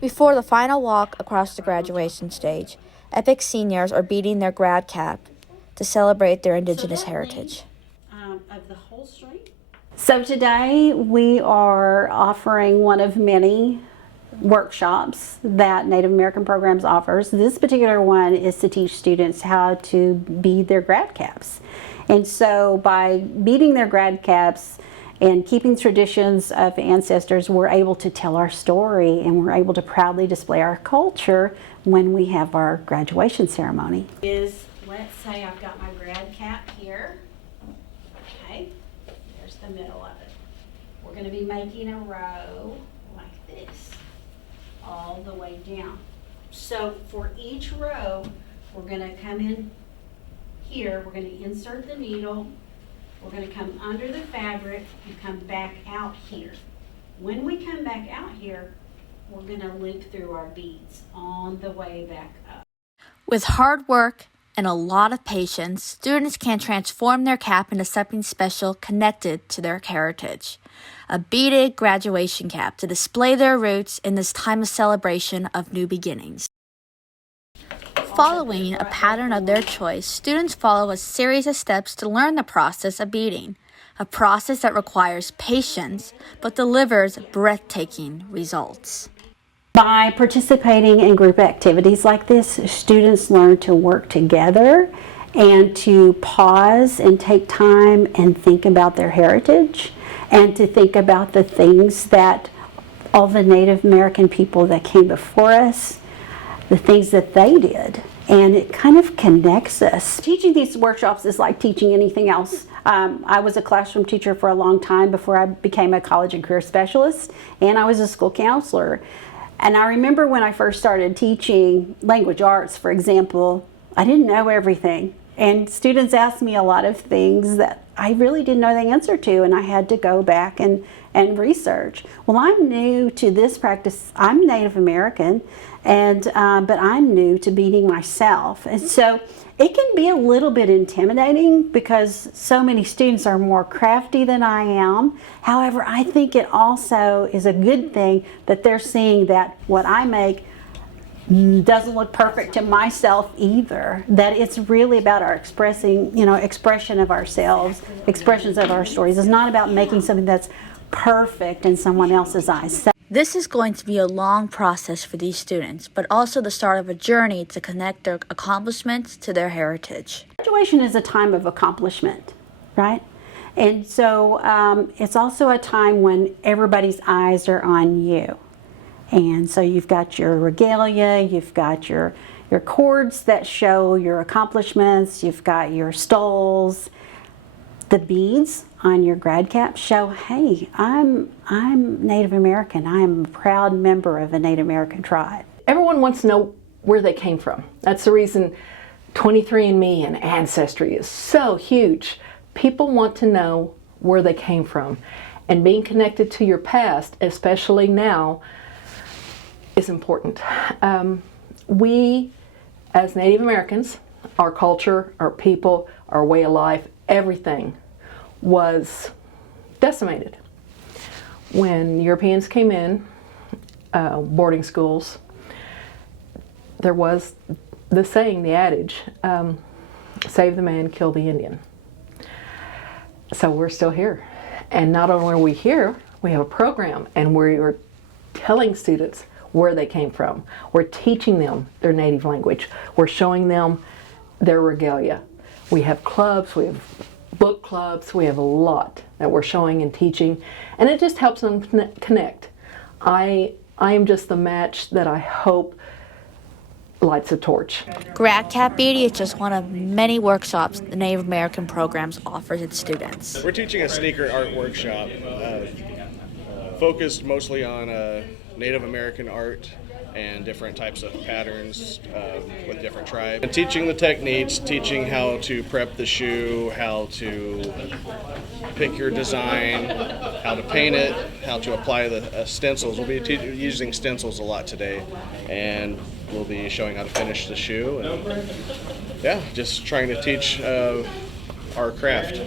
Before the final walk across the graduation stage, epic seniors are beating their grad cap to celebrate their Indigenous heritage. Of the whole string. So today we are offering one of many workshops that Native American Programs offers. This particular one is to teach students how to bead their grad caps. And so by beading their grad caps and keeping traditions of ancestors, we're able to tell our story and we're able to proudly display our culture when we have our graduation ceremony. Let's say I've got my grad cap here. Okay, there's the middle of it. We're going to be making a row like this all the way down. So for each row, we're going to come in here, we're going to insert the needle, we're going to come under the fabric and come back out here. When we come back out here, we're going to loop through our beads on the way back up. With hard work and a lot of patience, students can transform their cap into something special connected to their heritage. A beaded graduation cap to display their roots in this time of celebration of new beginnings. Following a pattern of their choice, students follow a series of steps to learn the process of beading, a process that requires patience but delivers breathtaking results. By participating in group activities like this, students learn to work together and to pause and take time and think about their heritage and to think about the things that all the Native American people that came before us, the things that they did. And it kind of connects us. Teaching these workshops is like teaching anything else. I was a classroom teacher for a long time before I became a college and career specialist, and I was a school counselor. And I remember when I first started teaching language arts, for example, I didn't know everything. And students asked me a lot of things that I really didn't know the answer to, and I had to go back and research. Well, I'm new to this practice. I'm Native American, and but I'm new to beading myself. And so it can be a little bit intimidating because so many students are more crafty than I am. However, I think it also is a good thing that they're seeing that what I make doesn't look perfect to myself either. That it's really about our expression of ourselves, expressions of our stories. It's not about making something that's perfect in someone else's eyes. This is going to be a long process for these students, but also the start of a journey to connect their accomplishments to their heritage. Graduation is a time of accomplishment, right? And so it's also a time when everybody's eyes are on you. And so you've got your regalia, you've got your cords that show your accomplishments, you've got your stoles. The beads on your grad cap show, hey, I'm Native American. I'm a proud member of a Native American tribe. Everyone wants to know where they came from. That's the reason 23andMe and Ancestry is so huge. People want to know where they came from. And being connected to your past, especially now, is important. We, as Native Americans, our culture, our people, our way of life, everything was decimated. When Europeans came in, boarding schools, there was the saying, the adage, save the man, kill the Indian. So we're still here. And not only are we here, we have a program and we're telling students where they came from. We're teaching them their native language. We're showing them their regalia. We have clubs, we have book clubs, we have a lot that we're showing and teaching, and it just helps them connect. I am just the match that I hope lights a torch. Grad Cap Beading is just one of many workshops the Native American Programs offers its students. We're teaching a sneaker art workshop focused mostly on Native American art and different types of patterns with different tribes. And teaching the techniques, teaching how to prep the shoe, how to pick your design, how to paint it, how to apply the stencils. We'll be using stencils a lot today, and we'll be showing how to finish the shoe. And yeah, just trying to teach our craft.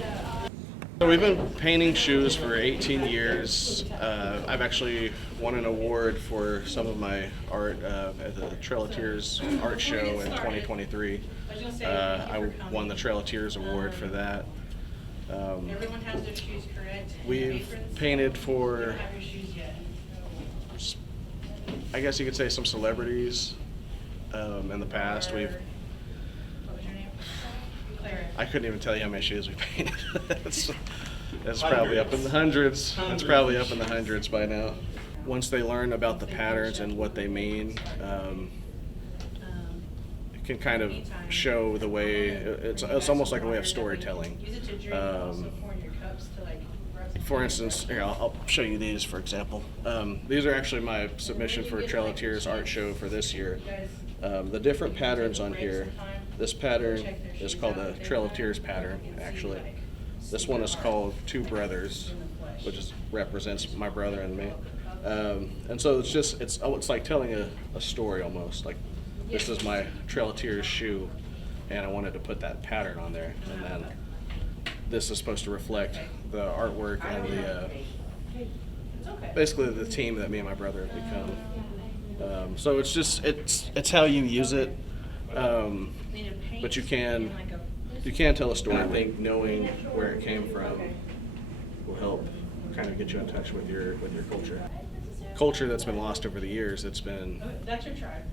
So we've been painting shoes for 18 years. I've actually won an award for some of my art at the Trail of Tears art show in 2023. I won the Trail of Tears award for that. Everyone has their shoes correct. We've painted for, I guess you could say, some celebrities in the past. I couldn't even tell you how many shoes we painted. That's probably up in the hundreds. It's probably up in the hundreds by now. Once they learn about the patterns and what they mean, it can kind of show the way. It's almost like a way of storytelling. For instance, here I'll show you these. For example, these are actually my submission for Trail of Tears art show for this year. The different patterns on here. This pattern is called a Trail of Tears pattern, actually. This one is called Two Brothers, which represents my brother and me. And so it's like telling a story almost. Like, this is my Trail of Tears shoe, and I wanted to put that pattern on there. And then this is supposed to reflect the artwork and basically the team that me and my brother have become. So it's how you use it. But you can tell a story. I think knowing where it came from will help kind of get you in touch with your culture that's been lost over the years. It's been, That's your tribe.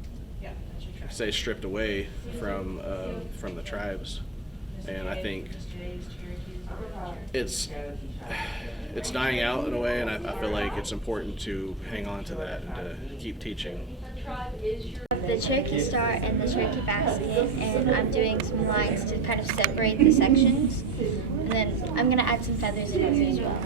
Yeah, that's your tribe. say, stripped away from the tribes, and I think it's dying out in a way, and I feel like it's important to hang on to that and to keep teaching. The Cherokee Star and the Cherokee Basket, and I'm doing some lines to kind of separate the sections, and then I'm going to add some feathers in it as well.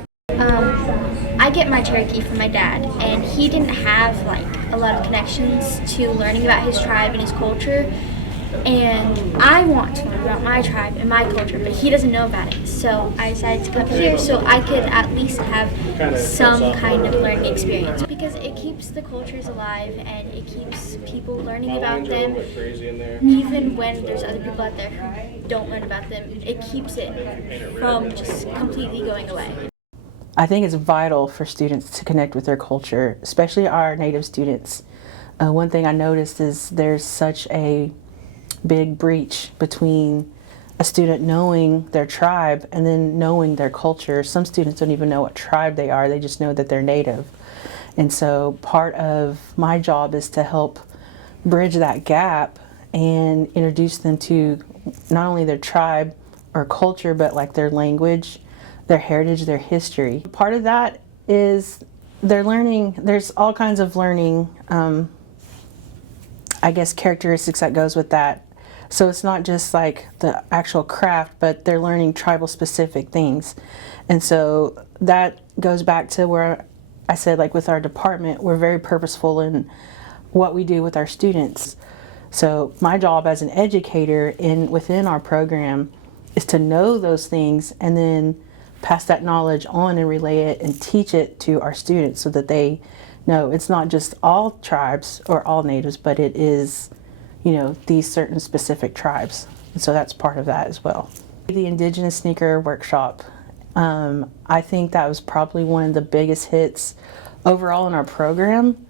I get my Cherokee from my dad, and he didn't have like a lot of connections to learning about his tribe and his culture, and I want to learn about my tribe and my culture, but he doesn't know about it. So I decided to come here so I could at least have some kind of learning experience, because it keeps the cultures alive and it keeps people learning about them. Even when there's other people out there who don't learn about them, it keeps it from just completely going away. I think it's vital for students to connect with their culture, especially our Native students. One thing I noticed is there's such a big breach between a student knowing their tribe and then knowing their culture. Some students don't even know what tribe they are, they just know that they're Native. And so part of my job is to help bridge that gap and introduce them to not only their tribe or culture, but like their language, their heritage, their history. Part of that is they're learning, there's all kinds of learning, I guess, characteristics that goes with that. So it's not just like the actual craft, but they're learning tribal specific things. And so that goes back to where I said, like with our department, we're very purposeful in what we do with our students. So my job as an educator within our program is to know those things and then pass that knowledge on and relay it and teach it to our students so that they know it's not just all tribes or all natives, but it is, you know, these certain specific tribes. And so that's part of that as well. The Indigenous sneaker workshop, I think that was probably one of the biggest hits overall in our program,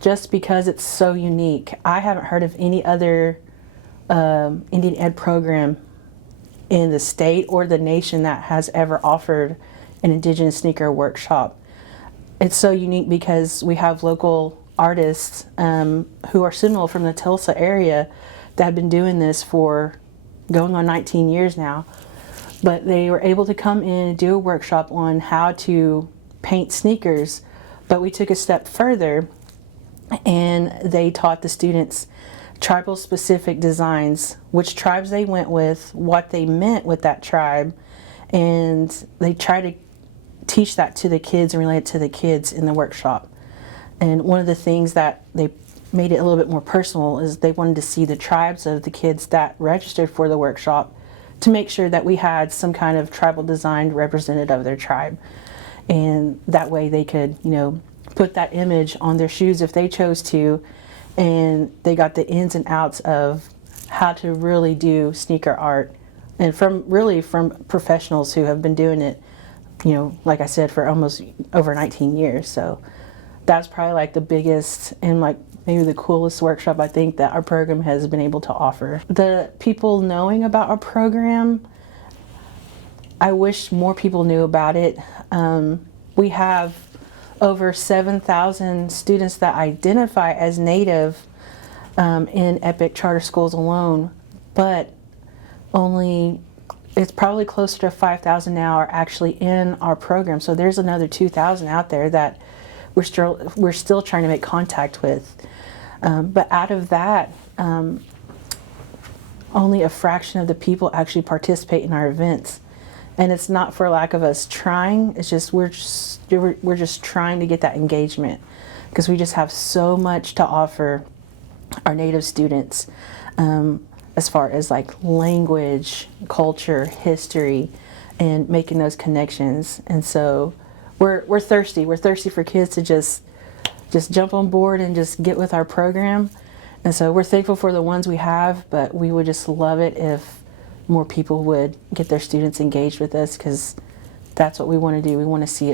just because it's so unique. I haven't heard of any other Indian Ed program in the state or the nation that has ever offered an Indigenous sneaker workshop. It's so unique because we have local artists who are Seminole from the Tulsa area that have been doing this for going on 19 years now. But they were able to come in and do a workshop on how to paint sneakers, but we took a step further and they taught the students tribal specific designs, which tribes they went with, what they meant with that tribe, and they try to teach that to the kids and relate it to the kids in the workshop. And one of the things that they made it a little bit more personal is they wanted to see the tribes of the kids that registered for the workshop to make sure that we had some kind of tribal design representative of their tribe. And that way they could, you know, put that image on their shoes if they chose to, and they got the ins and outs of how to really do sneaker art and from professionals who have been doing it, like I said, for almost over 19 years. So that's probably like the biggest and like maybe the coolest workshop I think that our program has been able to offer. The people knowing about our program, I wish more people knew about it. We have over 7,000 students that identify as Native in EPIC charter schools alone, but it's probably closer to 5,000 now are actually in our program. So there's another 2,000 out there that we're still trying to make contact with. But out of that, only a fraction of the people actually participate in our events. And it's not for lack of us trying, it's just we're just trying to get that engagement, because we just have so much to offer our Native students, as far as like language, culture, history, and making those connections. And so we're thirsty for kids to just jump on board and just get with our program. And so we're thankful for the ones we have, but we would just love it if more people would get their students engaged with us, because that's what we want to do. We want to see it